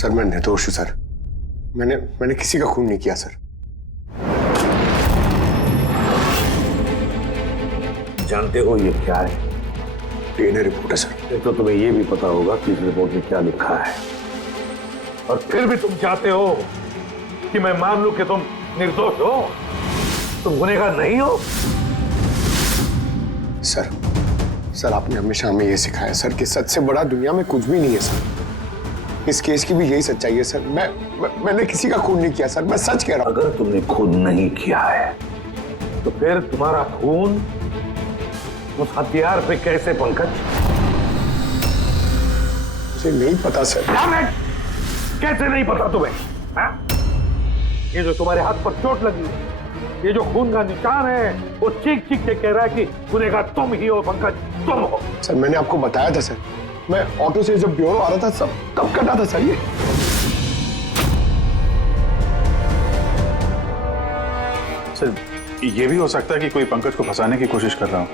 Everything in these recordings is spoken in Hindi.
सर मैं निर्दोष हूं सर। मैंने किसी का खून नहीं किया सर। जानते हो ये क्या है? डीएनए रिपोर्ट है सर। फिर तो तुम्हें ये भी पता होगा कि इस रिपोर्ट में क्या लिखा है, और फिर भी तुम चाहते हो कि मैं मान लूं कि तुम निर्दोष हो, तुम गुनहगार नहीं हो। सर आपने हमेशा हमें यह सिखाया सर कि सच से बड़ा दुनिया में कुछ भी नहीं है सर। इस केस की भी यही सच्चाई है सर। मैंने किसी का खून नहीं किया सर, मैं सच कह रहा हूं। अगर तुमने खून नहीं किया है तो फिर तुम्हारा खून उस हथियार पे कैसे, पंकज? मुझे नहीं पता सर। कैसे नहीं पता तुम्हें? हा? ये जो तुम्हारे हाथ पर चोट लगी है, ये जो खून का निशान है, वो चीख चीख के कह रहा है कि गुनहगार तुम ही हो पंकज, तुम हो। सर मैंने आपको बताया था सर, मैं ऑटो से जब ब्यूरो आ रहा था सब तब कटा था सर। सर ये भी हो सकता है कि कोई पंकज को फंसाने की कोशिश कर रहा हो।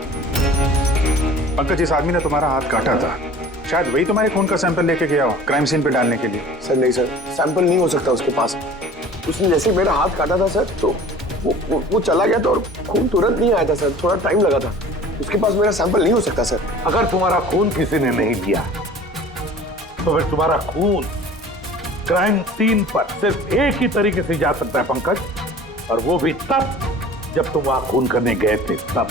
पंकज, इस आदमी ने तुम्हारा हाथ काटा था, शायद वही तुम्हारे खून का सैंपल लेके गया हो क्राइम सीन पे डालने के लिए। सर नहीं सर, सैंपल नहीं हो सकता उसके पास। उसने जैसे ही मेरा हाथ काटा था सर तो वो चला गया था और खून तुरंत नहीं आया था सर, थोड़ा टाइम लगा था। उसके पास मेरा सैंपल नहीं हो सकता सर। अगर तुम्हारा खून किसी ने नहीं दिया तो फिर तुम्हारा खून क्राइम सीन पर सिर्फ एक ही तरीके से जा सकता है पंकज, और वो भी तब जब तुम वहां खून करने गए थे तब।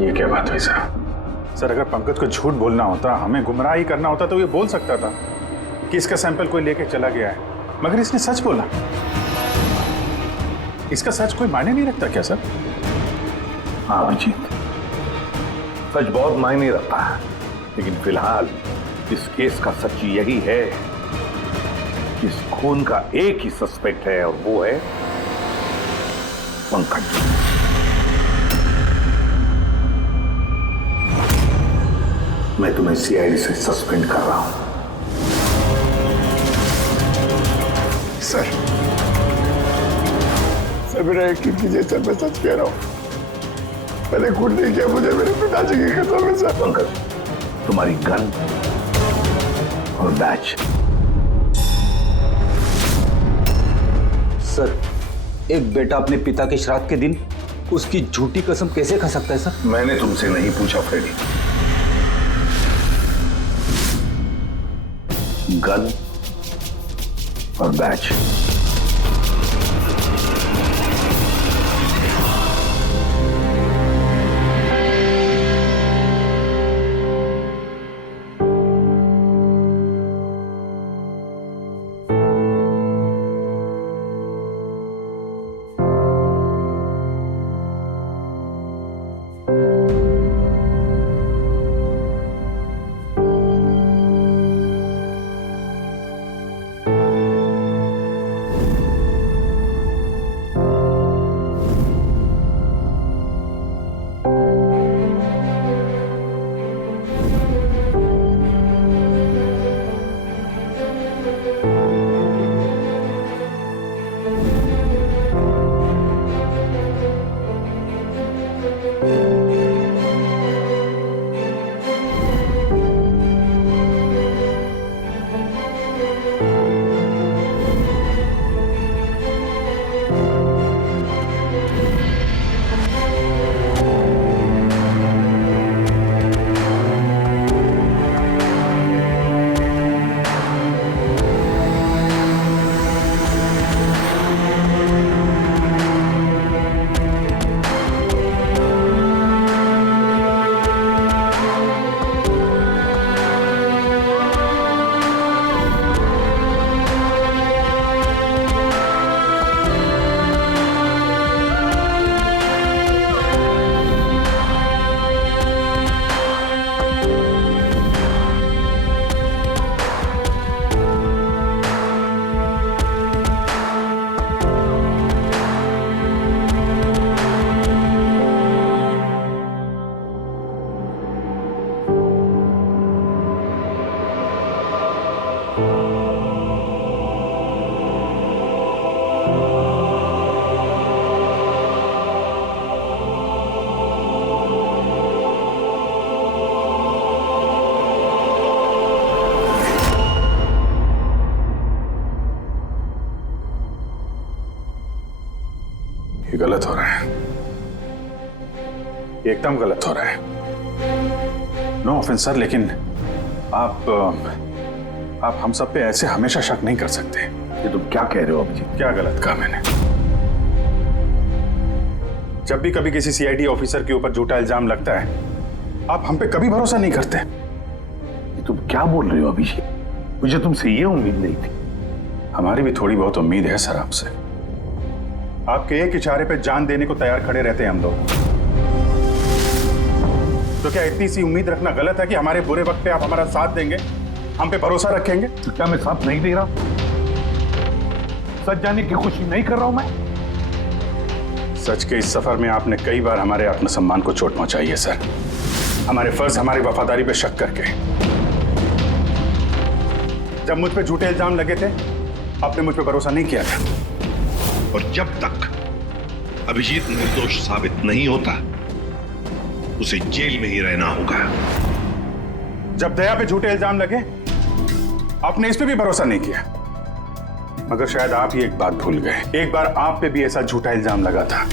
ये क्या बात हुई सर? सर अगर पंकज को झूठ बोलना होता, हमें गुमराह ही करना होता तो ये बोल सकता था कि इसका सैंपल कोई लेके चला गया है, मगर इसने सच बोला। इसका सच कोई मायने नहीं रखता क्या सर? हाँ अभिजीत, सच बहुत मायने रखता है, लेकिन फिलहाल इस केस का सच यही है कि इस खून का एक ही सस्पेक्ट है, और वो है पंकज। मैं तुम्हें सीआईडी से सस्पेंड कर रहा हूं। सर मेरा यकीन कीजिए सर, मैं सच कह रहा हूं। मैंने खून नहीं किया, मुझे मेरे पिताजी की कसम है सर। पंकज, तुम्हारी गन और बैच। सर एक बेटा अपने पिता के श्राद्ध के दिन उसकी झूठी कसम कैसे खा सकता है सर? मैंने तुमसे नहीं पूछा फ्रेडी। गन और बैच। ये गलत हो रहा है, एकदम गलत हो रहा है। नो ऑफेंस सर, लेकिन आप हम सब पे ऐसे हमेशा शक नहीं कर सकते। ये तुम क्या कह रहे हो अभिजीत? क्या गलत कहा मैंने? जब भी कभी किसी सीआईडी ऑफिसर के ऊपर झूठा इल्जाम लगता है, आप हम पे कभी भरोसा नहीं करते। ये तुम क्या बोल रहे हो अभिजीत? मुझे तुमसे ये उम्मीद नहीं थी। हमारी भी थोड़ी बहुत उम्मीद है सर आपसे। आपके एक इशारे पे जान देने को तैयार खड़े रहते हैं हम लोग। तो क्या इतनी सी उम्मीद रखना गलत है कि हमारे बुरे वक्त पे आप हमारा साथ देंगे, हम पे भरोसा रखेंगे? तो क्या मैं साथ नहीं दे रहा? सच जाने की कोशिश नहीं कर रहा हूं मैं? सच के इस सफर में आपने कई बार हमारे आत्मसम्मान को चोट पहुंचाई है सर, हमारे फर्ज, हमारी वफादारी पे शक करके। जब मुझ पे झूठे इल्जाम लगे थे, आपने मुझ पे भरोसा नहीं किया था। और जब तक अभिजीत निर्दोष साबित नहीं होता, उसे जेल में ही रहना होगा। जब दया पे झूठे इल्जाम लगे, आपने इस पे भी भरोसा नहीं किया। मगर शायद आप ही एक बात भूल गए, एक बार आप पे भी ऐसा झूठा इल्जाम लगा था।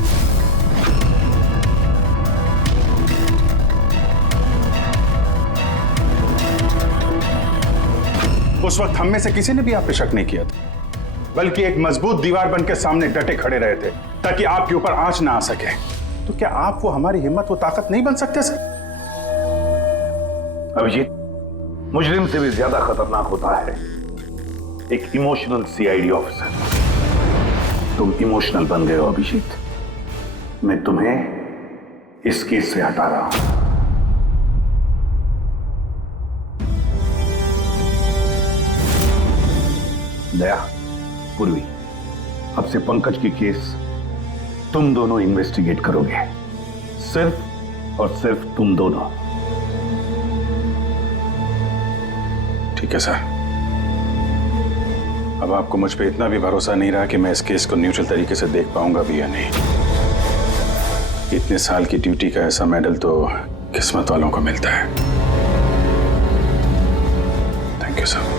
उस वक्त हम में से किसी ने भी आप पे शक नहीं किया था, बल्कि एक मजबूत दीवार बनकर सामने डटे खड़े रहे थे ताकि आपके ऊपर आंच ना आ सके। तो क्या आप वो हमारी हिम्मत, वो ताकत नहीं बन सकते सर? अभिजीत, मुजरिम से भी ज्यादा खतरनाक होता है एक इमोशनल सीआईडी ऑफिसर। तुम इमोशनल बन गए हो अभिजीत। मैं तुम्हें इस केस से हटा रहा हूं। दया, पूर्वी, अब से पंकज की केस तुम दोनों इन्वेस्टिगेट करोगे, सिर्फ और सिर्फ तुम दोनों। ठीक है सर। अब आपको मुझ पे इतना भी भरोसा नहीं रहा कि मैं इस केस को न्यूट्रल तरीके से देख पाऊंगा भी या नहीं। इतने साल की ड्यूटी का ऐसा मेडल तो किस्मत वालों को मिलता है। Thank you sir.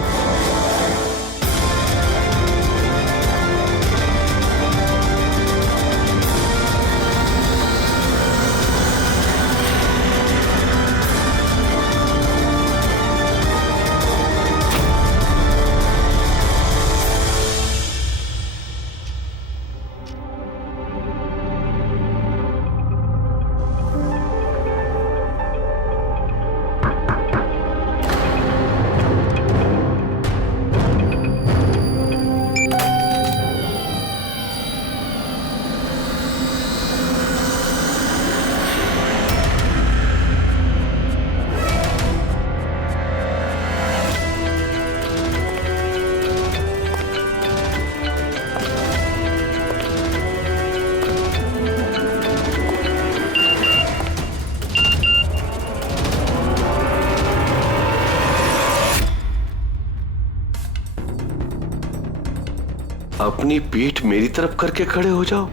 अपनी पीठ मेरी तरफ करके खड़े हो जाओ।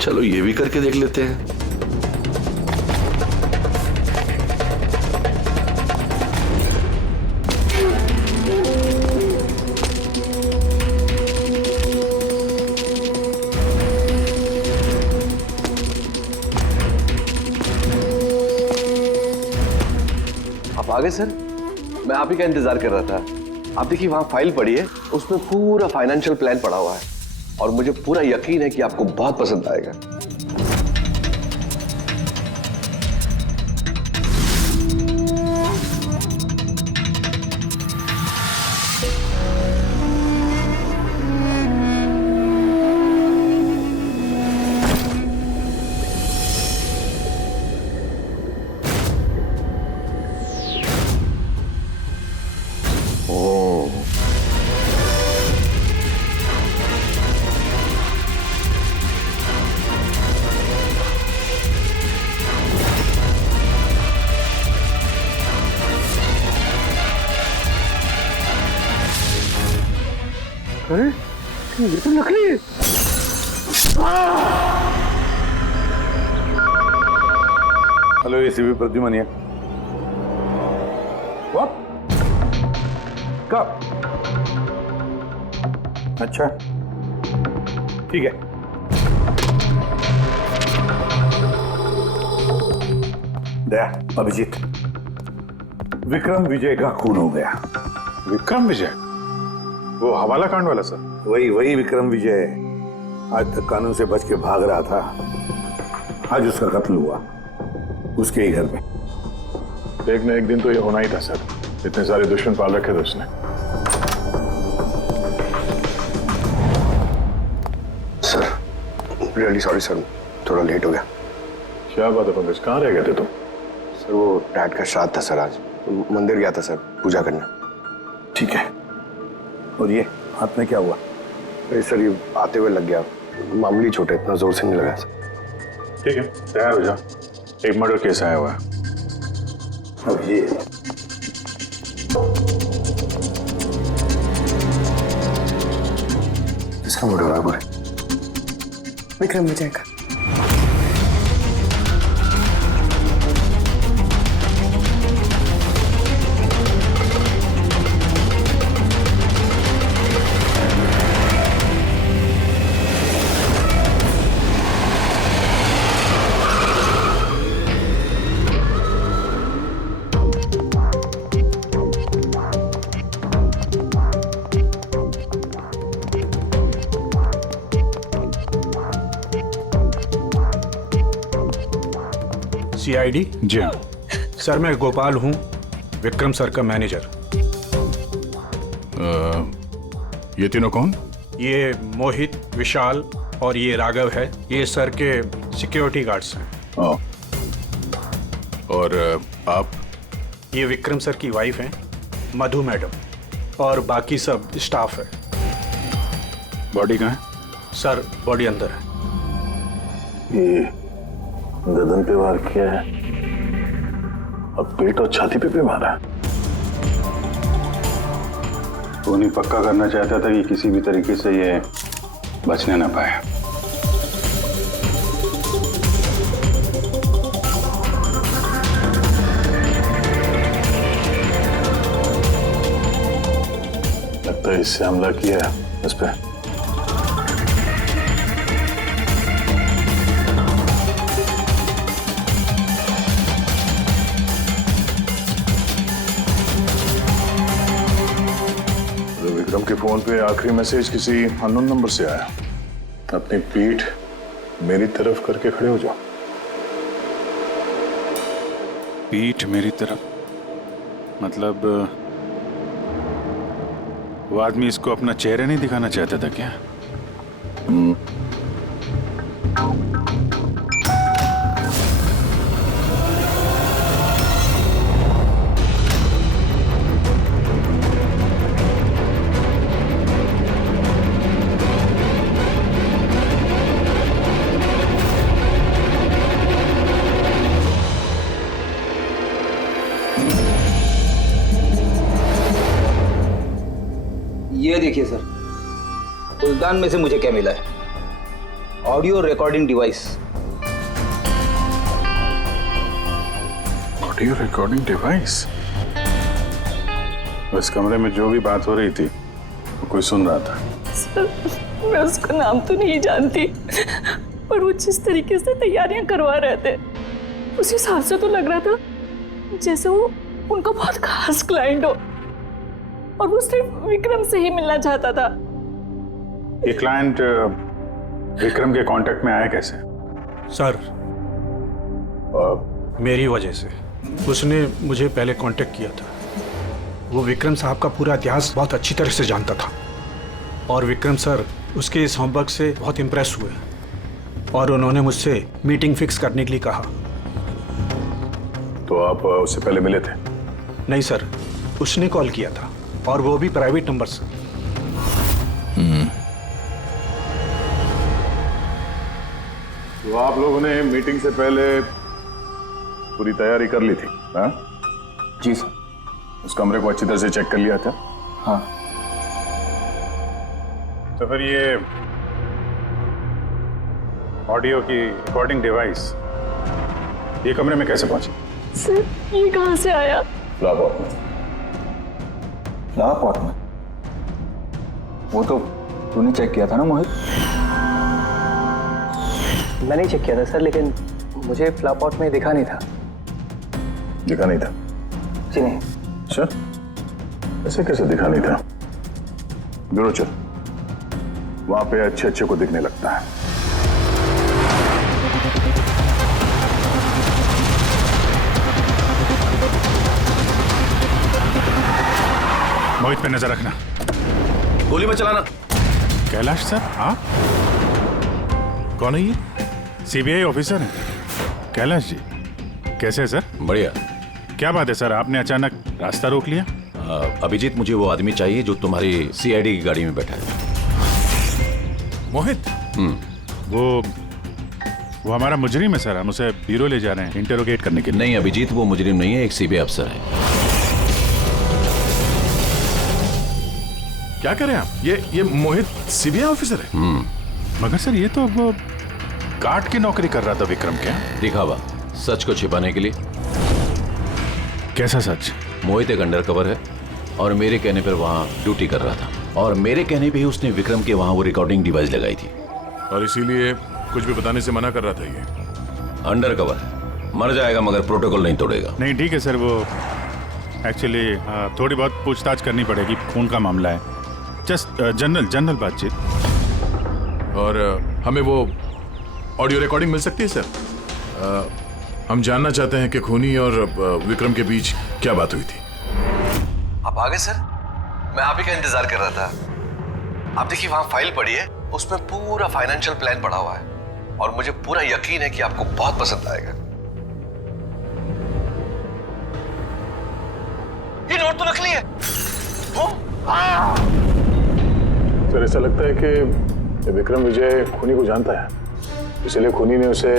चलो ये भी करके देख लेते हैं। आप आ गए सर? मैं आप ही का इंतजार कर रहा था। आप देखिए वहां फाइल पड़ी है, उसमें पूरा फाइनेंशियल प्लान पड़ा हुआ है और मुझे पूरा यकीन है कि आपको बहुत पसंद आएगा। अरे ये तो नकली है। हेलो एसीपी प्रद्युमन है। कब? अच्छा ठीक है। दया, अभिजीत, विक्रम विजय का खून हो गया। विक्रम विजय, वो हवाला कांड वाला सर? वही विक्रम विजय आज तक कानून से बच के भाग रहा था। आज उसका कत्ल हुआ, उसके ही घर में। एक न एक दिन तो ये होना ही था सर, इतने सारे दुश्मन पाल रखे थे उसने। सर रियली सॉरी सर, थोड़ा लेट हो गया। क्या बात है पंकज, कहाँ रह गए थे तुम? सर वो डैड का श्राद्ध था सर, आज मंदिर गया था सर पूजा करने। ठीक है, और ये हाथ में क्या हुआ? अरे सर ये आते हुए लग गया, मामूली चोट है, इतना जोर से नहीं लगा सर। ठीक है, तैयार हो जाओ, एक मर्डर केस आया हुआ है। अब ये इसका मर्डर हुआ है बोले? विक्रम विजय का। सीआईडी? जी हाँ। सर मैं गोपाल हूँ, विक्रम सर का मैनेजर। ये तीनों कौन? ये मोहित, विशाल और ये राघव है, ये सर के सिक्योरिटी गार्ड्स हैं। और आप? ये विक्रम सर की वाइफ हैं, मधु मैडम, और बाकी सब स्टाफ है। बॉडी कहाँ है? सर बॉडी अंदर है। ये गर्दन पे वार किया है और पेट और छाती पे भी मारा है। वो नहीं पक्का करना चाहता था कि किसी भी तरीके से ये बचने ना पाए। लगता है इससे हमला किया है इस पे। विक्रम के फोन पे आखिरी मैसेज किसी अननोन नंबर से आया। अपनी पीठ मेरी तरफ करके खड़े हो जाओ। पीठ मेरी तरफ? मतलब वो आदमी इसको अपना चेहरा नहीं दिखाना चाहता था क्या? ये देखिए सर, उद्यान में से मुझे क्या मिला है? Audio recording device. Audio recording device? इस कमरे में जो भी बात हो रही थी वो कोई सुन रहा था। सर मैं उसका नाम तो नहीं जानती, पर वो जिस तरीके से तैयारियां करवा रहे थे उस हिसाब से तो लग रहा था जैसे वो उनका बहुत खास क्लाइंट हो और वो सिर्फ विक्रम से ही मिलना चाहता था। ये क्लाइंट विक्रम के कांटेक्ट में आया कैसे? सर मेरी वजह से। उसने मुझे पहले कांटेक्ट किया था। वो विक्रम साहब का पूरा इतिहास बहुत अच्छी तरह से जानता था और विक्रम सर उसके इस होमवर्क से बहुत इम्प्रेस हुए और उन्होंने मुझसे मीटिंग फिक्स करने के लिए कहा। तो आप उससे पहले मिले थे? नहीं सर, उसने कॉल किया था और वो भी प्राइवेट नंबर से। तो आप लोगों ने मीटिंग से पहले पूरी तैयारी कर ली थी? हाँ जी सर। उस कमरे को अच्छी तरह से चेक कर लिया था? हाँ। तो फिर ये ऑडियो की रिकॉर्डिंग डिवाइस ये कमरे में कैसे पहुंची? सर ये कहाँ से आया? फ्लावर में। फ्लावर पॉट में? वो तो तूने चेक किया था ना मोहित? मैंने चेक किया था सर, लेकिन मुझे फ्लावर पॉट में दिखा नहीं था। दिखा नहीं था? जी नहीं। अच्छा, ऐसे कैसे दिखा नहीं था? ब्यूरो चल, वहां पे अच्छे अच्छे को दिखने लगता है। मोहित पे नजर रखना। गोली में चलाना। कैलाश सर, आप कौन है? ये सीबीआई ऑफिसर है कैलाश जी। कैसे है सर? बढ़िया। क्या बात है सर, आपने अचानक रास्ता रोक लिया? अभिजीत, मुझे वो आदमी चाहिए जो तुम्हारी सीआईडी की गाड़ी में बैठा है। मोहित? वो हमारा मुजरिम है सर, हम उसे ब्यूरो ले जा रहे हैं इंटरोगेट करने के लिए। नहीं अभिजीत, वो मुजरिम नहीं है, एक सीबीआई अफसर है। क्या करें आप? ये मोहित सीबीआई ऑफिसर है? मगर सर ये तो वो गार्ड की नौकरी कर रहा था विक्रम। क्या दिखावा? सच को छिपाने के लिए। कैसा सच? मोहित एक अंडरकवर है और मेरे कहने पर वहाँ ड्यूटी कर रहा था, और मेरे कहने पे ही उसने विक्रम के वहाँ वो रिकॉर्डिंग डिवाइस लगाई थी। और इसीलिए कुछ भी बताने से मना कर रहा था। ये अंडरकवर है, मर जाएगा मगर प्रोटोकॉल नहीं तोड़ेगा। नहीं ठीक है सर, वो एक्चुअली थोड़ी बहुत पूछताछ करनी पड़ेगी, खून का मामला है। जस्ट जनरल बातचीत। और हमें वो ऑडियो रिकॉर्डिंग मिल सकती है सर? हम जानना चाहते हैं कि खूनी और विक्रम के बीच क्या बात हुई थी। आप आ गए सर? मैं आप ही का इंतजार कर रहा था। आप देखिए वहां फाइल पड़ी है, उसमें पूरा फाइनेंशियल प्लान पड़ा हुआ है और मुझे पूरा यकीन है कि आपको बहुत पसंद आएगा। ये नोट तो नकली है। सर ऐसा लगता है कि विक्रम विजय खूनी को जानता है, इसलिए खूनी ने उसे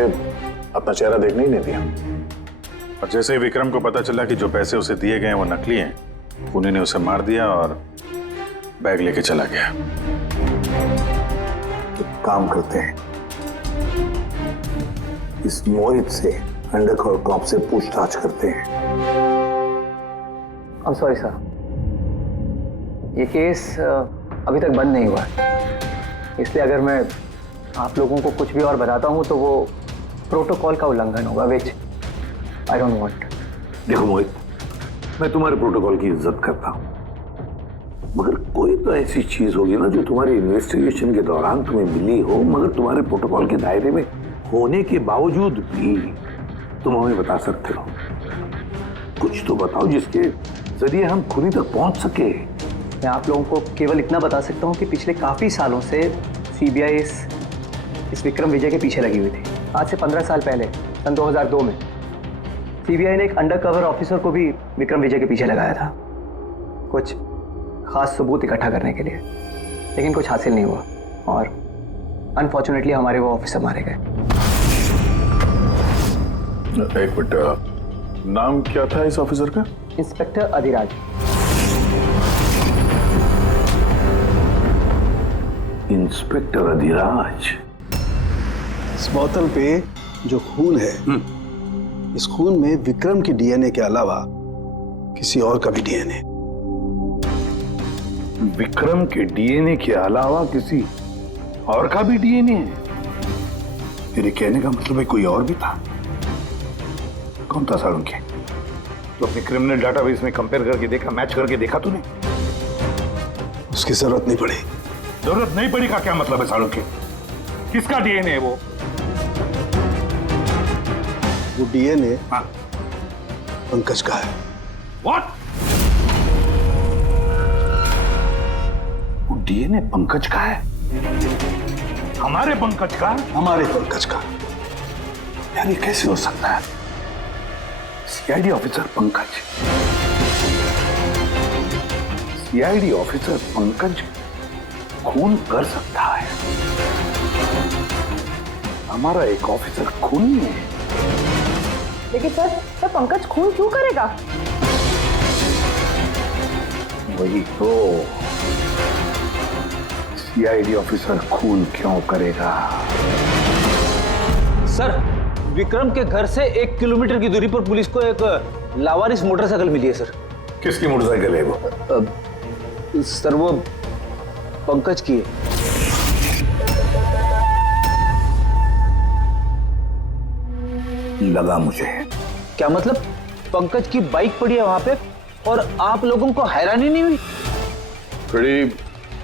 अपना चेहरा देखने ही नहीं दिया। और जैसे ही विक्रम को पता चला कि जो पैसे उसे दिए गए वो नकली हैं, खूनी ने उसे मार दिया और बैग लेके चला गया। तो काम करते हैं, इस मोहित से अंडरकवर कॉप से पूछताछ करते हैं। सॉरी सर, ये केस अभी तक बंद नहीं हुआ है, इसलिए अगर मैं आप लोगों को कुछ भी और बताता हूँ तो वो प्रोटोकॉल का उल्लंघन होगा, विच आई डोंट वांट। देखो मोहित, मैं तुम्हारे प्रोटोकॉल की इज्जत करता हूं, मगर कोई तो ऐसी चीज होगी ना जो तुम्हारी इन्वेस्टिगेशन के दौरान तुम्हें मिली हो, मगर तुम्हारे प्रोटोकॉल के दायरे में होने के बावजूद भी तुम हमें बता सकते हो। कुछ तो बताओ जिसके जरिए हम खूनी तक पहुंच सके। मैं आप लोगों को केवल इतना बता सकता हूँ कि पिछले काफ़ी सालों से सीबीआई इस विक्रम विजय के पीछे लगी हुई थी। आज से 15 साल पहले सन 2002 में सीबीआई ने एक अंडरकवर ऑफिसर को भी विक्रम विजय के पीछे लगाया था, कुछ खास सबूत इकट्ठा करने के लिए, लेकिन कुछ हासिल नहीं हुआ और अनफॉर्चुनेटली हमारे वो ऑफिसर मारे गए। एक मिनट, नाम क्या था इस ऑफिसर का? इंस्पेक्टर अधिराज। इंस्पेक्टर अधिराज। इस बोतल पे जो खून है, इस खून में विक्रम की डीएनए के अलावा किसी और का भी डीएनए। विक्रम के डीएनए के अलावा किसी और का भी डीएनए है? मेरे कहने का मतलब है कोई और भी था। कौन था सालुंखे? तो अपने क्रिमिनल डाटाबेस में कंपेयर करके देखा, मैच करके देखा तूने? उसकी जरूरत नहीं पड़ी। जरूरत नहीं पड़ी का क्या मतलब है सालुंखे? किसका डीएनए है वो? वो डीएनए पंकज का है। व्हाट? वो डीएनए पंकज का है? हमारे पंकज का? हमारे पंकज का। यार ये कैसे हो सकता है? CID officer Pankaj, CID officer Pankaj खून कर सकता है? हमारा एक ऑफिसर खूनी है। लेकिन सर पंकज खून क्यों करेगा? वही तो, सीआईडी ऑफिसर खून क्यों करेगा? सर, विक्रम के घर से 1 किलोमीटर की दूरी पर पुलिस को एक लावारिस मोटरसाइकिल मिली है सर। किसकी मोटरसाइकिल है वो? सर वो पंकज की है। लगा मुझे। क्या मतलब? पंकज की बाइक पड़ी है वहां पे और आप लोगों को हैरानी नहीं हुई?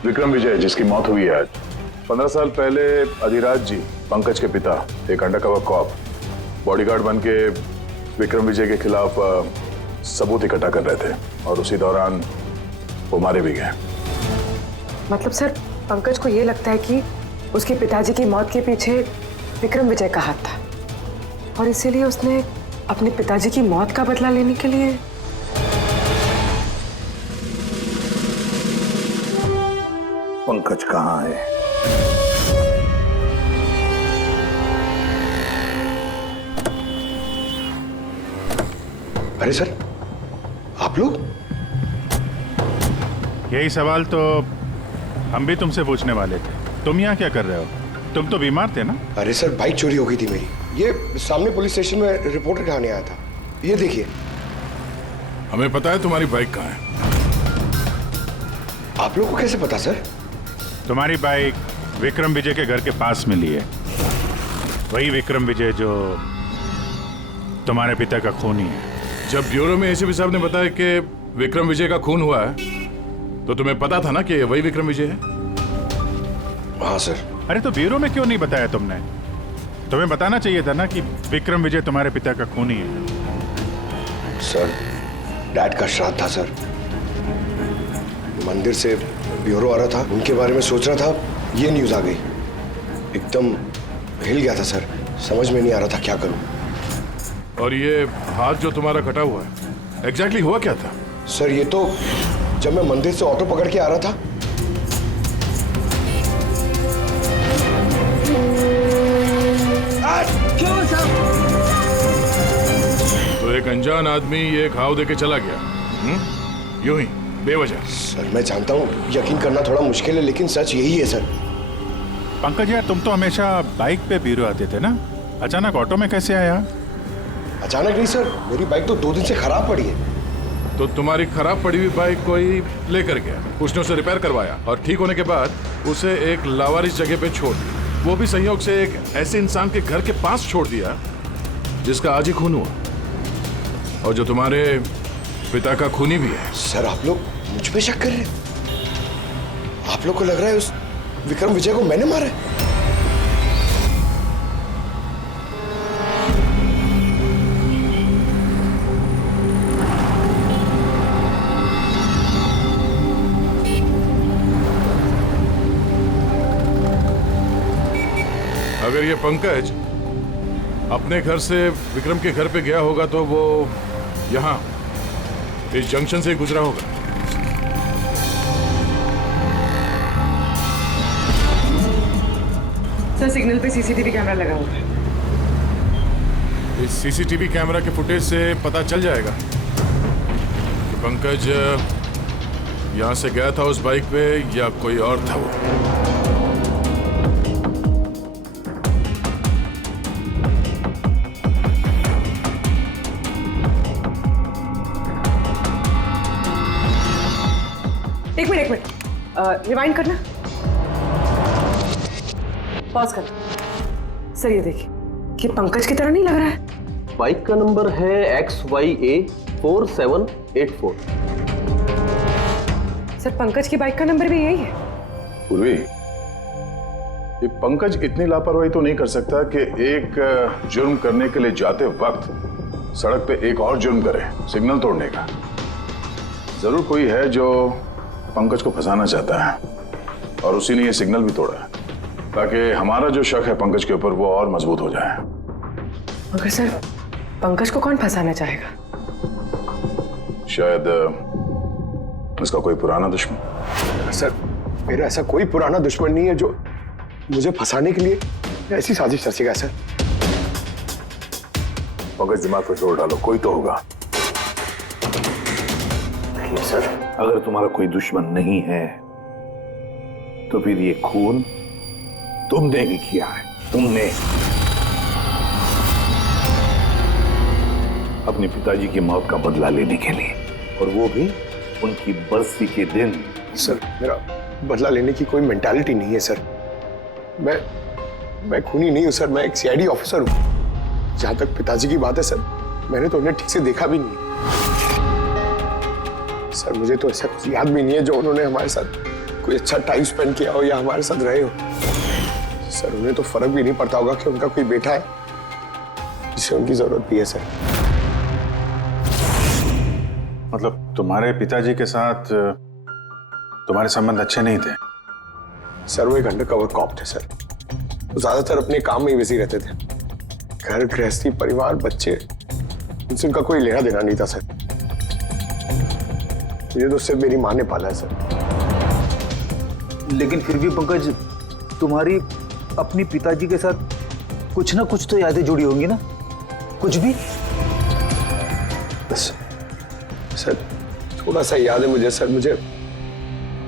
विक्रम विजय जिसकी मौत हुई है आज, 15 साल पहले अधिराज जी, पंकज के पिता, एक अंडरकवर कॉप, बॉडीगार्ड बन के विक्रम विजय के खिलाफ सबूत इकट्ठा कर रहे थे और उसी दौरान वो मारे भी गए। मतलब सर, पंकज को ये लगता है कि उसके पिताजी की मौत के पीछे विक्रम विजय का हाथ था और इसीलिए उसने अपने पिताजी की मौत का बदला लेने के लिए। पंकज कहाँ है? अरे सर, आप लोग? यही सवाल तो हम भी तुमसे पूछने वाले थे। तुम यहाँ क्या कर रहे हो? तुम तो बीमार थे ना? अरे सर, बाइक चोरी हो गई थी मेरी। ये सामने पुलिस स्टेशन में रिपोर्ट कराने आया था। ये देखिए। हमें पता है तुम्हारी बाइक कहाँ है। आप लोगों को कैसे पता सर? तुम्हारी बाइक विक्रम विजय के घर के पास मिली है। वही विक्रम विजय जो तुम्हारे पिता का खूनी है। जब ब्यूरो में एसीपी साहब ने बताया कि विक्रम विजय का खून हुआ है, तो तुम्हें पता था ना कि वही विक्रम विजय है? हाँ सर। अरे तो ब्यूरो में क्यों नहीं बताया तुमने? तुम्हें बताना चाहिए था ना कि विक्रम विजय तुम्हारे पिता का खूनी है। सर, डैड का श्राद्ध था सर। मंदिर से ब्यूरो आ रहा था, उनके बारे में सोच रहा था, ये न्यूज आ गई। एकदम हिल गया था सर, समझ में नहीं आ रहा था क्या करूं। और ये हाथ जो तुम्हारा कटा हुआ है, एग्जैक्टली हुआ क्या था? सर, ये तो जब मैं मंदिर से ऑटो पकड़ के आ रहा था, तो एक अनजान आदमी ये घाव देके चला गया, यूं ही बेवजह। सर, मैं जानता हूँ यकीन करना थोड़ा मुश्किल है, लेकिन सच यही है सर। पंकज यार, तुम तो हमेशा बाइक पे ब्यूरो आते थे ना, अचानक ऑटो में कैसे आया? अचानक नहीं सर, मेरी बाइक तो 2 दिन से खराब पड़ी है। तो तुम्हारी खराब पड़ी हुई बाइक कोई लेकर गया, उसने उसे रिपेयर करवाया और ठीक होने के बाद उसे एक लावारिस जगह पे छोड़ दिया। वो भी संयोग से एक ऐसे इंसान के घर के पास छोड़ दिया जिसका आज ही खून हुआ और जो तुम्हारे पिता का खूनी भी है। सर, आप लोग मुझ पे शक कर रहे हैं? आप लोग को लग रहा है उस विक्रम विजय को मैंने मारा है? अगर ये पंकज अपने घर से विक्रम के घर पे गया होगा तो वो यहाँ इस जंक्शन से ही गुजरा होगा। सर, सिग्नल पे सीसीटीवी कैमरा लगा हुआ है। इस सीसीटीवी कैमरा के फुटेज से पता चल जाएगा कि पंकज यहाँ से गया था उस बाइक पे या कोई और था वो। एक मिनट रिवाइंड करना, पॉज कर। सर, ये देखिए, कि पंकज की तरह नहीं लग रहा है। बाइक का नंबर है XYA4784। सर, पंकज की बाइक का नंबर भी यही है। पूर्वी, ये पंकज इतनी लापरवाही तो नहीं कर सकता कि एक जुर्म करने के लिए जाते वक्त सड़क पे एक और जुर्म करे, सिग्नल तोड़ने का। जरूर कोई है जो पंकज को फंसाना चाहता है और उसी ने ये सिग्नल भी तोड़ा है ताकि हमारा जो शक है पंकज के ऊपर वो और मजबूत हो जाए। मगर सर, पंकज को कौन फंसाना चाहेगा? शायद इसका कोई पुराना दुश्मन। सर, मेरा ऐसा कोई पुराना दुश्मन नहीं है जो मुझे फंसाने के लिए ऐसी साजिश रचेगा। सर, पंकज, दिमाग पर जोर डालो, कोई तो होगा। नहीं सर, अगर तुम्हारा कोई दुश्मन नहीं है तो फिर ये खून तुमने ही किया है। तुमने अपने पिताजी की मौत का बदला लेने के लिए, और वो भी उनकी बरसी के दिन। सर, मेरा बदला लेने की कोई मेंटालिटी नहीं है सर। मैं खूनी नहीं हूं सर, मैं एक सीआईडी ऑफिसर हूं। जहां तक पिताजी की बात है सर, मैंने तो उन्हें ठीक से देखा भी नहीं। सर मुझे तो ऐसा कुछ याद भी नहीं है जो उन्होंने हमारे साथ कोई अच्छा टाइम स्पेंड किया हो या हमारे साथ रहे हो। सर उन्हें तो फर्क भी नहीं पड़ता होगा कि उनका कोई बेटा है जिसे उनकी जरूरत भी है। सर मतलब तुम्हारे पिताजी के साथ तुम्हारे संबंध अच्छे नहीं थे? सर वो एक अंडरकवर कॉप थे सर। वो ज्यादातर अपने काम में ही बिजी रहते थे। घर गृहस्थी परिवार बच्चे उनसे उनका कोई लेना देना नहीं था सर। ये तो सिर्फ मेरी माँ ने पाला है सर। लेकिन फिर भी पंकज, तुम्हारी अपनी पिताजी के साथ कुछ ना कुछ तो यादें जुड़ी होंगी ना, कुछ भी? बस सर थोड़ा सा याद है मुझे सर। मुझे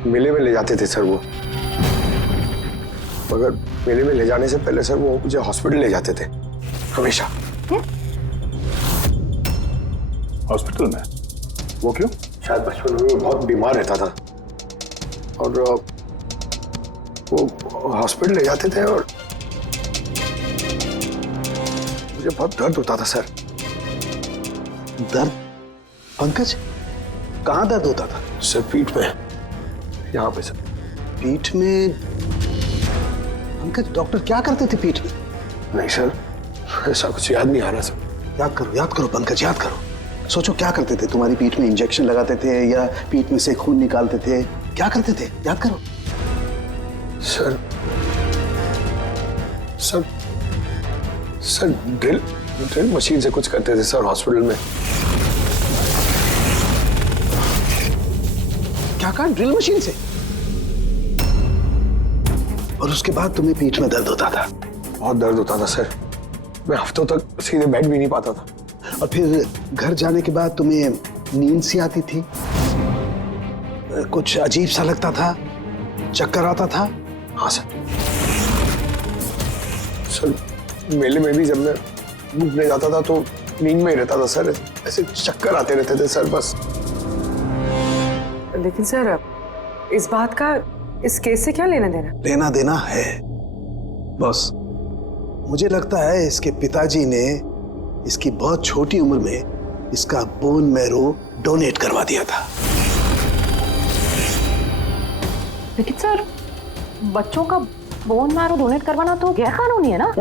मेले में ले जाते थे सर वो, मगर मेले में ले जाने से पहले सर वो मुझे हॉस्पिटल ले जाते थे हमेशा। हॉस्पिटल में? वो क्यों? शायद बचपन में वो बहुत बीमार रहता था और वो हॉस्पिटल ले जाते थे और मुझे बहुत दर्द होता था सर। दर्द? पंकज, कहाँ दर्द होता था? सर पीठ में, यहाँ पे सर। पीठ में? पंकज, डॉक्टर क्या करते थे पीठ में? नहीं सर, ऐसा कुछ याद नहीं आ रहा सर। याद करो पंकज, याद करो। सोचो क्या करते थे? तुम्हारी पीठ में इंजेक्शन लगाते थे या पीठ में से खून निकालते थे? क्या करते थे? याद करो। Sir sir sir drill machine से कुछ करते थे सर हॉस्पिटल में। क्या कहा? ड्रिल मशीन से? और उसके बाद तुम्हें पीठ में दर्द होता था? बहुत दर्द होता था सर। मैं हफ्तों तक सीधे बैठ भी नहीं पाता था। और फिर घर जाने के बाद तुम्हें नींद सी आती थी, कुछ अजीब सा लगता था, चक्कर आता था? हाँ सर। सर मेले में भी जब मैं घूमने जाता था तो नींद में ही रहता था सर। ऐसे चक्कर आते रहते थे सर बस। लेकिन सर इस बात का इस केस से क्या लेना देना? लेना देना है बस। मुझे लगता है इसके पिताजी ने इसकी बहुत छोटी उम्र में इसका बोन मैरो डोनेट करवा दिया था। लेकिन सर बच्चों का बोन मैरो डोनेट करवाना तो गैर कानूनी है ना?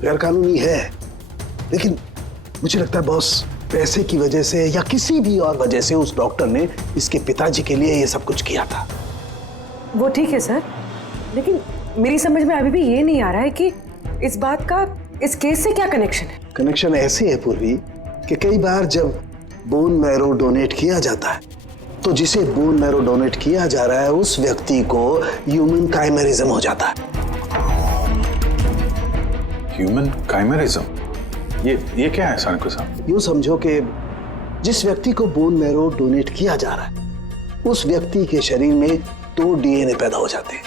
गैर कानूनी है, लेकिन मुझे लगता है बॉस पैसे की वजह से या किसी भी और वजह से उस डॉक्टर ने इसके पिताजी के लिए ये सब कुछ किया था। वो ठीक है सर, लेकिन मेरी समझ में अभी भी ये नहीं आ रहा है कि इस बात का इस केस से क्या कनेक्शन है? कनेक्शन ऐसे है पूर्वी कि कई बार जब बोन मैरो डोनेट किया जाता है तो जिसे बोन मैरो डोनेट किया जा रहा है उस व्यक्ति को ह्यूमन काइमेरिज्म हो जाता है। ह्यूमन काइमेरिज्म? ये क्या है सानकू साहब? यूं समझो कि जिस व्यक्ति को बोन मैरो डोनेट किया जा रहा है उस व्यक्ति के शरीर में 2 डीएनए पैदा हो जाते हैं।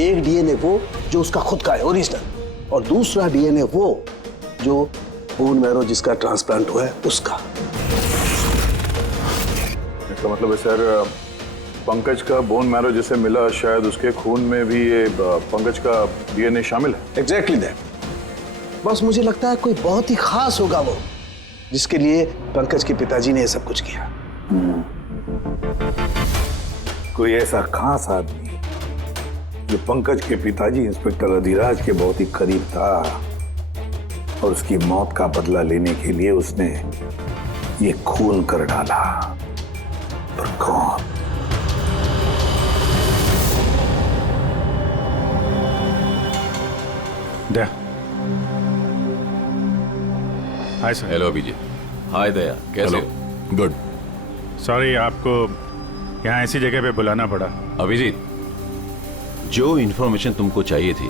एक डीएनए वो जो उसका खुद का है, ओरिजिनल, और दूसरा डीएनए वो जो बोन मैरो जिसका ट्रांसप्लांट हुआ है उसका। इसका मतलब है सर पंकज का बोन मैरो जिसे मिला शायद उसके खून में भी ये पंकज का डीएनए शामिल है। Exactly that. बस मुझे लगता है कोई बहुत ही खास होगा वो जिसके लिए पंकज के पिताजी ने ये सब कुछ किया। कोई ऐसा खास आदमी जो पंकज के पिताजी इंस्पेक्टर अधिराज के बहुत ही करीब था और उसकी मौत का बदला लेने के लिए उसने ये खून कर डाला। पर कौन? Hi sir. हेलो अभिजीत। हाय दया, कैसे हो? गुड। सॉरी आपको यहाँ ऐसी जगह पे बुलाना पड़ा। अभिजीत, जो इन्फॉर्मेशन तुमको चाहिए थी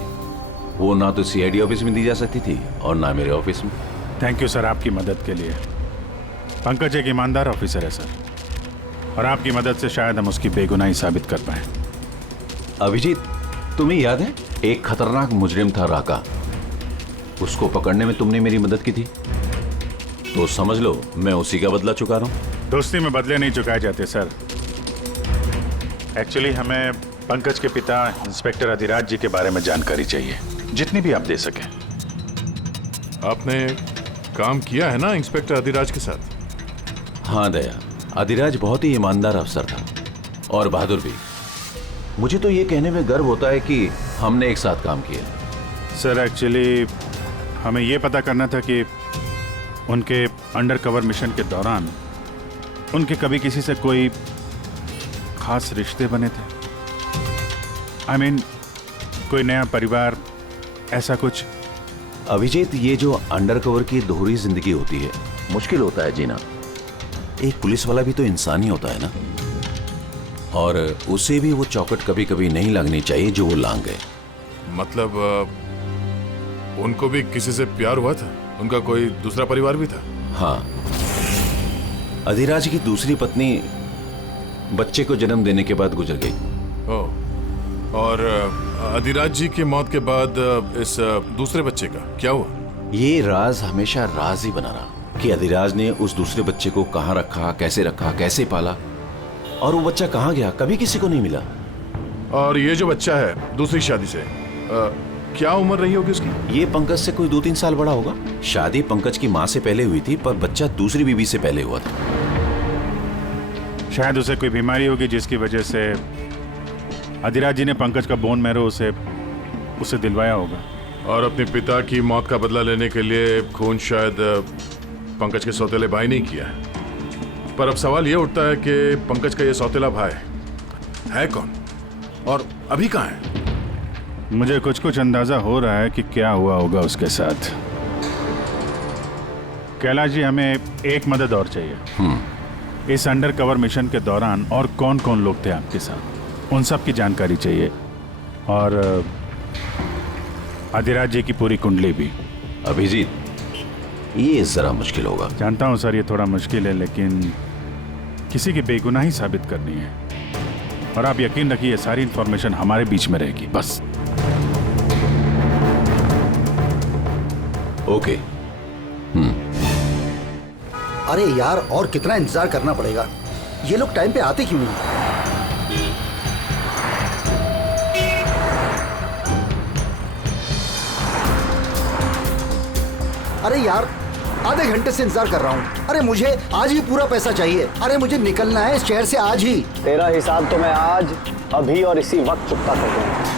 वो ना तो सीआईडी ऑफिस में दी जा सकती थी और ना मेरे ऑफिस में। थैंक यू सर आपकी मदद के लिए। पंकज एक ईमानदार ऑफिसर है सर, और आपकी मदद से शायद हम उसकी बेगुनाही साबित कर पाए। अभिजीत, तुम्हें याद है एक खतरनाक मुजरिम था राका, उसको पकड़ने में तुमने मेरी मदद की थी, तो समझ लो मैं उसी का बदला चुका रहा हूं। दोस्ती में बदले नहीं चुकाए जाते सर। एक्चुअली हमें पंकज के पिता इंस्पेक्टर अधिराज जी के बारे में जानकारी चाहिए, जितनी भी आप दे सकें। आपने काम किया है ना इंस्पेक्टर अधिराज के साथ? हाँ दया, अधिराज बहुत ही ईमानदार अफसर था और बहादुर भी। मुझे तो ये कहने में गर्व होता है कि हमने एक साथ काम किया। सर एक्चुअली हमें ये पता करना था कि उनके अंडरकवर मिशन के दौरान उनके कभी किसी से कोई खास रिश्ते बने थे। I mean, कोई नया परिवार, ऐसा कुछ। अभिजीत, ये जो अंडरकवर की दोहरी जिंदगी होती है, मुश्किल होता है जीना। एक पुलिस वाला भी तो इंसान ही होता है ना, और उसे भी वो चौकट कभी कभी नहीं लगनी चाहिए जो वो लांग गए। मतलब उनको भी किसी से प्यार हुआ था? उनका कोई दूसरा परिवार भी था? हाँ, अधिराज की दूसरी पत्नी बच्चे को जन्म देने के बाद गुजर गई। ओह, और अधिराज जी की मौत के बाद इस दूसरे बच्चे का क्या हुआ? ये राज हमेशा राज ही बना रहा कि अधिराज ने उस दूसरे बच्चे को कहाँ रखा, कैसे पाला, और वो बच्चा कहाँ गया, कभी किसी को नहीं मिला। और ये जो बच्चा है दूसरी शादी से, क्या उम्र रही होगी उसकी? ये पंकज से कोई 2-3 साल बड़ा होगा। शादी पंकज की माँ से पहले हुई थी, पर बच्चा दूसरी बीवी से पहले हुआ था। शायद उसे कोई बीमारी होगी जिसकी वजह से अधिराज जी ने पंकज का बोन मैरो उसे दिलवाया होगा। और अपने पिता की मौत का बदला लेने के लिए खून शायद पंकज के सौतेले भाई नहीं किया है। पर अब सवाल ये उठता है कि पंकज का ये सौतेला भाई है कौन और अभी कहाँ है? मुझे कुछ अंदाजा हो रहा है कि क्या हुआ होगा उसके साथ। कैलाश जी, हमें एक मदद और चाहिए। इस अंडरकवर मिशन के दौरान और कौन कौन लोग थे आपके साथ, उन सब की जानकारी चाहिए, और अधिराज जी की पूरी कुंडली भी। अभिजीत, ये जरा मुश्किल होगा। जानता हूं सर, ये थोड़ा मुश्किल है, लेकिन किसी की बेगुनाही साबित करनी है, और आप यकीन रखिए सारी इंफॉर्मेशन हमारे बीच में रहेगी, बस। ओके। अरे यार, और कितना इंतजार करना पड़ेगा? ये लोग टाइम पे आते क्यों नहीं? अरे यार, आधे घंटे से इंतजार कर रहा हूँ। अरे मुझे आज ही पूरा पैसा चाहिए। अरे मुझे निकलना है इस शहर से आज ही। तेरा हिसाब तो मैं आज, अभी और इसी वक्त चुकता कर दूंगा।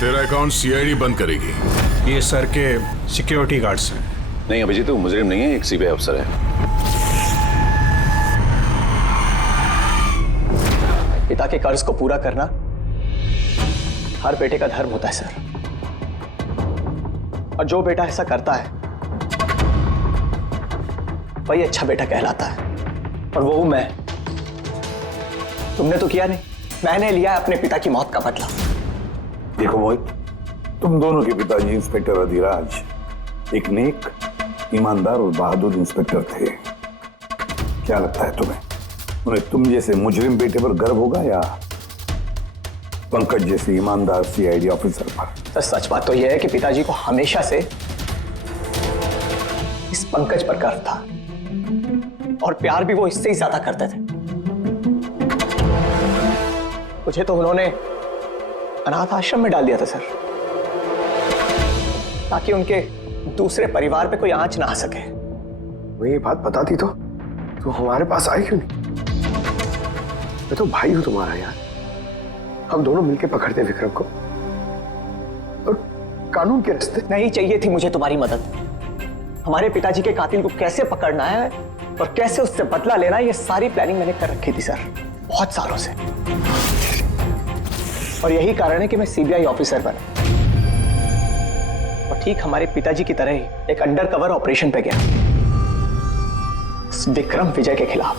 तेरा अकाउंट सीआईडी बंद करेगी। ये सर के सिक्योरिटी गार्ड्स हैं। नहीं अभिजीत, तो मुजरिम नहीं है, एक सीबीआई अफसर है। पिता के कर्ज को पूरा करना हर बेटे का धर्म होता है सर, और जो बेटा ऐसा करता है वही अच्छा बेटा कहलाता है, और वो हूं मैं। तुमने तो किया नहीं, मैंने लिया अपने पिता की मौत का बदला। देखो मोहित, तुम दोनों के पिताजी इंस्पेक्टर अधिराज एक नेक, ईमानदार और बहादुर इंस्पेक्टर थे। क्या लगता है तुम्हें, उन्हें तुम जैसे मुजरिम बेटे पर गर्व होगा या पंकज जैसे ईमानदार सीआईडी ऑफिसर पर? तो सच बात तो यह है कि पिताजी को हमेशा से इस पंकज पर गर्व था, और प्यार भी वो इससे ही ज्यादा करते थे। मुझे तो उन्होंने अनाथ आश्रम में डाल दिया था सर, ताकि उनके दूसरे परिवार पे कोई आंच ना आ सके। वो ये बात बताती तो हमारे पास आई क्यों नहीं? मैं तो भाई हूं तुम्हारा यार। हम दोनों मिलके पकड़ते विक्रम को, और कानून के रास्ते। नहीं चाहिए थी मुझे तुम्हारी मदद। हमारे पिताजी के कातिल को कैसे पकड़ना है और कैसे उससे बदला लेना है, ये सारी प्लानिंग मैंने कर रखी थी सर, बहुत सालों से। और यही कारण है कि मैं सीबीआई ऑफिसर बना, और ठीक हमारे पिताजी की तरह ही एक अंडरकवर ऑपरेशन पे गया उस विक्रम विजय के खिलाफ।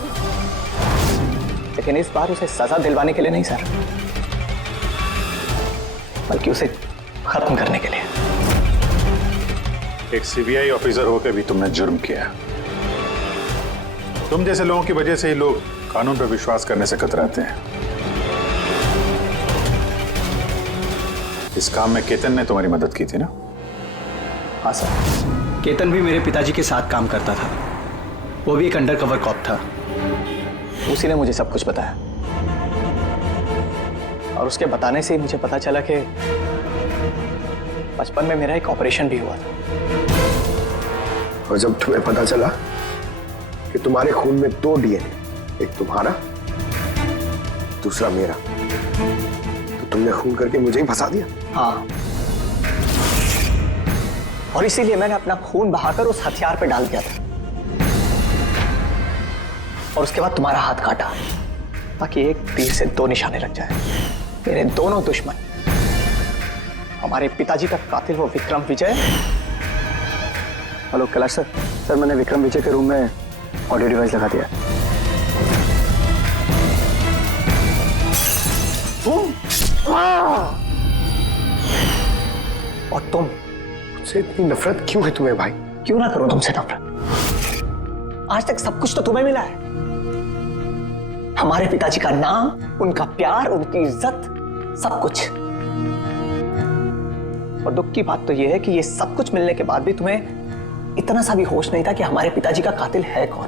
लेकिन इस बार उसे सजा दिलवाने के लिए नहीं सर, बल्कि उसे खत्म करने के लिए। एक सीबीआई ऑफिसर होकर भी तुमने जुर्म किया। तुम जैसे लोगों की वजह से ही लोग कानून पर विश्वास करने से कतराते हैं। इस काम में केतन ने तुम्हारी मदद की थी ना? हाँ सर, केतन भी मेरे पिताजी के साथ काम करता था। वो भी एक अंडरकवर कॉप था। उसी ने मुझे सब कुछ बताया और उसके बताने से ही मुझे पता चला कि बचपन में मेरा एक ऑपरेशन भी हुआ था। और जब तुम्हें पता चला कि तुम्हारे खून में 2 डीएनए, एक तुम्हारा दूसरा मेरा, तो तुमने खून करके मुझे ही फंसा दिया। हाँ, और इसीलिए मैंने अपना खून बहाकर उस हथियार पे डाल दिया था और उसके बाद तुम्हारा हाथ काटा ताकि एक तीर से 2 निशाने लग जाए। मेरे दोनों दुश्मन, हमारे पिताजी का कातिल वो विक्रम विजय। हेलो कैलाश सर, सर मैंने विक्रम विजय के रूम में ऑडियो डिवाइस लगा दिया। और तुम, मुझसे इतनी नफरत क्यों है तुम्हें भाई? क्यों ना करो तुमसे नफरत? आज तक सब कुछ तो तुम्हें मिला है। हमारे पिताजी का नाम, उनका प्यार, उनकी इज्जत, सब कुछ। और दुख की बात तो यह है कि ये सब कुछ मिलने के बाद भी तुम्हें इतना सा भी होश नहीं था कि हमारे पिताजी का कातिल है कौन।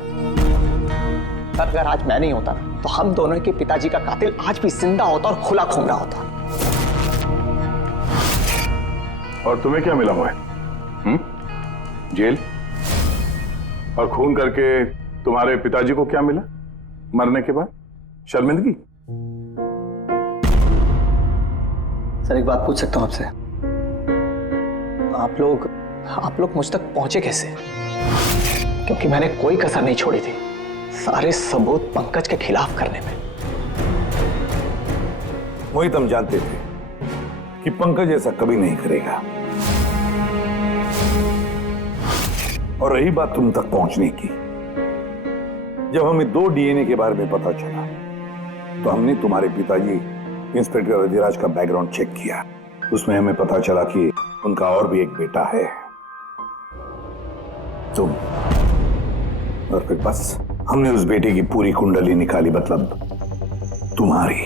अगर आज मैं नहीं होता तो हम दोनों के पिताजी का कातिल आज भी जिंदा होता और खुला घूम रहा होता। और तुम्हें क्या मिला हुआ है? जेल? और खून करके तुम्हारे पिताजी को क्या मिला मरने के बाद? शर्मिंदगी? सर एक बात पूछ सकता हूं आपसे? आप लोग मुझ तक पहुंचे कैसे? क्योंकि मैंने कोई कसर नहीं छोड़ी थी सारे सबूत पंकज के खिलाफ करने में। मोहित, हम जानते थे कि पंकज ऐसा कभी नहीं करेगा। और रही बात तुम तक पहुंचने की, जब हमें 2 डीएनए के बारे में पता चला तो हमने तुम्हारे पिताजी इंस्पेक्टर अधिराज का बैकग्राउंड चेक किया। उसमें हमें पता चला कि उनका और भी एक बेटा है, तुम। और फिर बस हमने उस बेटे की पूरी कुंडली निकाली, मतलब तुम्हारी।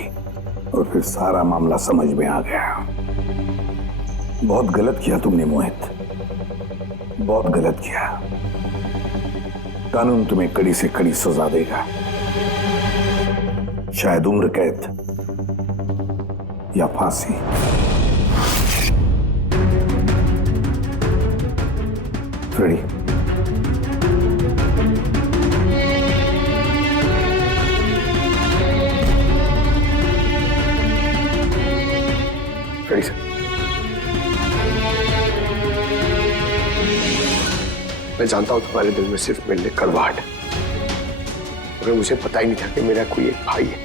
और फिर सारा मामला समझ में आ गया। बहुत गलत किया तुमने मोहित, बहुत गलत किया। कानून तुम्हें कड़ी से कड़ी सजा देगा, शायद उम्र कैद या फांसी। रेडी? Ready sir. मैं जानता हूं तुम्हारे दिल में सिर्फ मेरे लिए कड़वाहट है, मगर मुझे पता ही नहीं था कि मेरा कोई एक भाई है।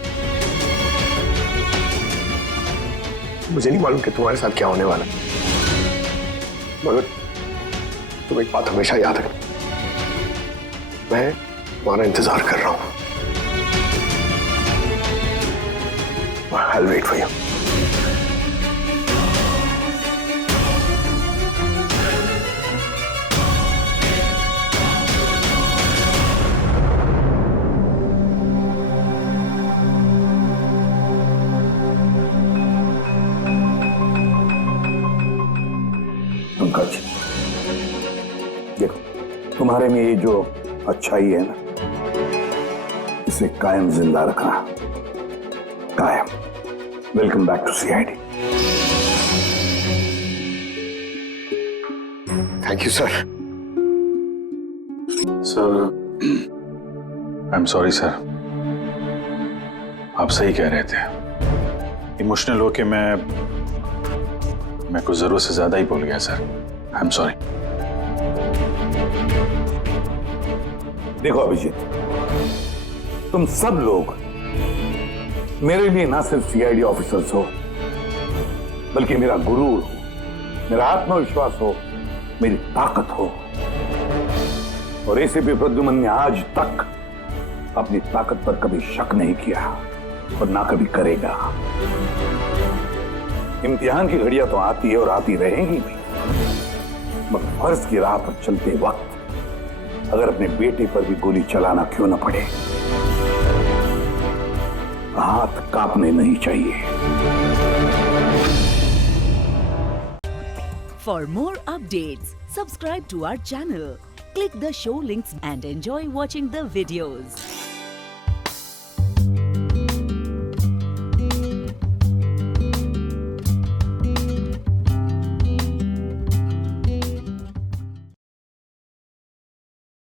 मुझे नहीं मालूम कि तुम्हारे साथ क्या होने वाला, मगर तुम एक बात हमेशा याद रखना, मैं तुम्हारा इंतजार कर रहा हूं। I'll wait for you. Pankaj, देखो, तुम्हारे में ये जो अच्छाई है ना, इसे कायम जिंदा रखना, कायम। Welcome back to CID. Thank you sir. Sir, I am sorry sir. आप सही कह रहे थे। इमोशनल होके मैं कुछ जरूरत से ज्यादा ही बोल गया सर। I am sorry. देखो अभिजीत, तुम सब लोग मेरे लिए ना सिर्फ सीआईडी ऑफिसर्स हो, बल्कि मेरा गुरूर हो, मेरा आत्मविश्वास हो, मेरी ताकत हो। और एसीपी प्रद्युमन ने आज तक अपनी ताकत पर कभी शक नहीं किया और ना कभी करेगा। इम्तिहान की घड़ियां तो आती है और आती रहेंगी भी, मगर फर्ज की राह पर चलते वक्त अगर अपने बेटे पर भी गोली चलाना क्यों न पड़े, हाथ कांपने नहीं चाहिए। For more updates, subscribe to our channel, click the show links and enjoy watching the videos.